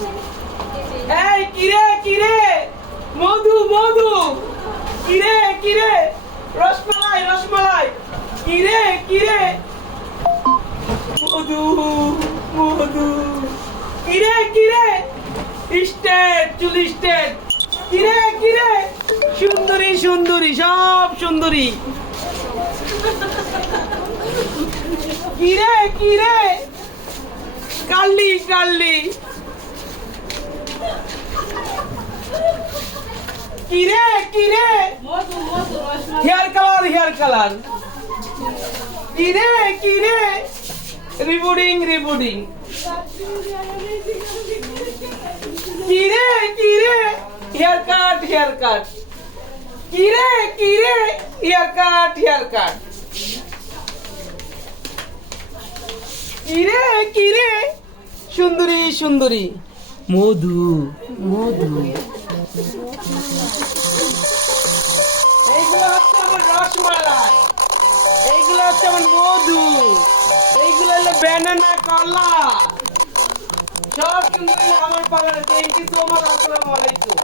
এই কিরে কিরে, মধু মধু, কিরে কিরে, রসমালাই রসমালাই, কিরে কিরে, মধু মধু, কিরে কিরে, স্টেট চুল স্টেট, কিরে কিরে, সুন্দরী সুন্দরী সব সুন্দরী, কিরে কিরে, কাল্লি কাল্লি, কিরে কিরে, হেয়ার কালার, কিরে কিরে, রিবুডিং রিবুডিং, কিরে কিরে, হেয়ার কাট, কিরে কিরে, হেয়ার কাট, কিরে কিরে, সুন্দরী সুন্দরী, মধু মধু, এইগুলো হচ্ছে আমার রসমালাই, এইগুলো হচ্ছে আমার মধু, এইগুলো হলো ব্যানানা কলা, সব সুন্দরী আমার পাগল। Thank you so much. আসসালামু আলাইকুম।